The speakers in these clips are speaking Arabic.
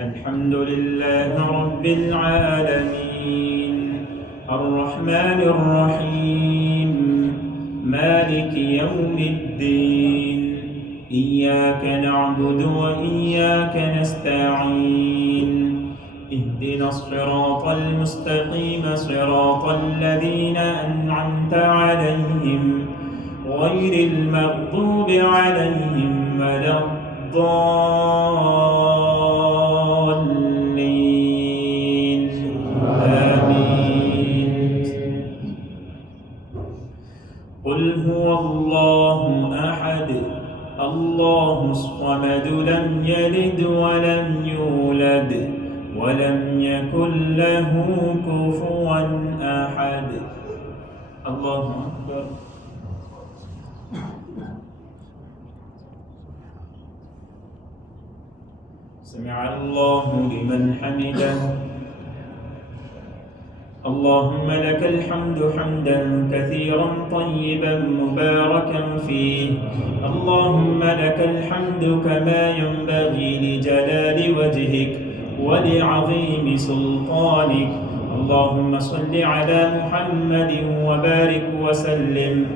الحمد لله رب العالمين الرحمن الرحيم مالك يوم الدين إياك نعبد وإياك نستعين اهدنا الصراط المستقيم صراط الذين أنعمت عليهم غير المغضوب عليهم ولا الضالين آمين. قل هو الله أحد الله الصمد لم يلد ولم يولد ولم يكن له كفوا أحد. الله أكبر. سمع الله لمن حمده. اللهم لك الحمد حمدا كثيرا طيبا مباركا فيه. اللهم لك الحمد كما ينبغي لجلال وجهك ولعظيم سلطانك. اللهم صل على محمد وبارك وسلم.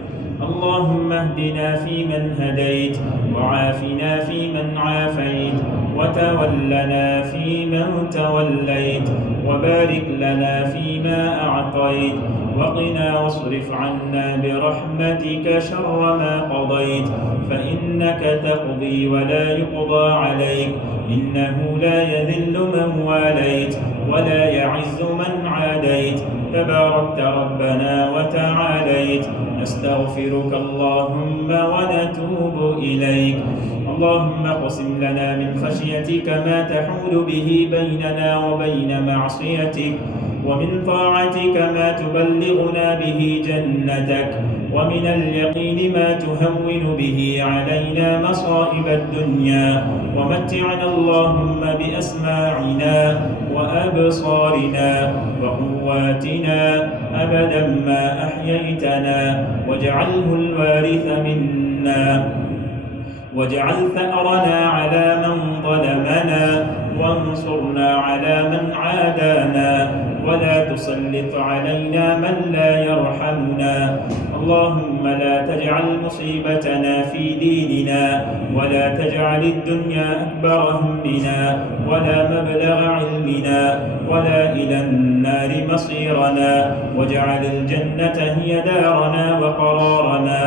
اللهم اهدنا فيمن هديت وعافنا فيمن عافيت وتولنا فيمن توليت وبارك لنا فيما أعطيت وقنا واصرف عنا برحمتك شر ما قضيت فإنك تقضي ولا يقضى عليك إنه لا يذل من واليت ولا يعز من عاديت تباركت ربنا وتعاليت. نستغفرك اللهم ونتوب إليك. اللهم اقسم لنا من خشيتك ما تحول به بيننا وبين معصيتك ومن طاعتك ما تبلغنا به جنتك ومن اليقين ما تهون به علينا مصائب الدنيا ومتعنا اللهم بأسماعنا وأبصارنا وقواتنا أبدا ما أحييتنا واجعله الوارث منا واجعل ثأرنا على من ظلمنا وانصرنا على من عادانا ولا تسلط علينا من لا يرحمنا. اللهم لا تجعل مصيبتنا في ديننا ولا تجعل الدنيا أكبر همنا ولا مبلغ علمنا ولا إلى النار مصيرنا واجعل الجنة هي دارنا وقرارنا.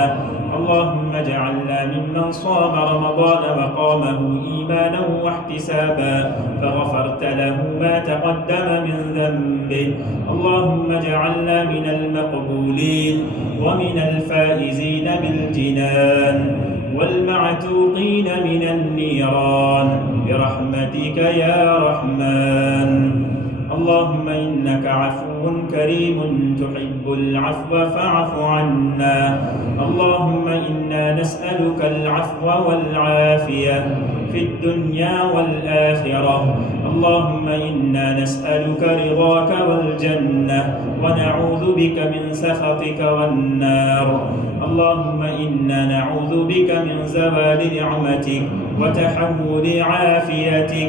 اللهم اجعلنا ممن صام رمضان وقامه إيمانا واحتسابا فغفرت له ما تقدم من ذنبه. اللهم اجعلنا من المقبولين ومن الفائزين بالجنان والمعتوقين من النيران برحمتك يا رحمن. اللهم إنك عفو كريم تحب العفو فاعف عنا. اللهم إنا نسألك العفو والعافية في الدنيا والآخرة. اللهم إنا نسألك رضاك والجنة ونعوذ بك من سخطك والنار. اللهم إنا نعوذ بك من زوال نعمتك وتحول عافيتك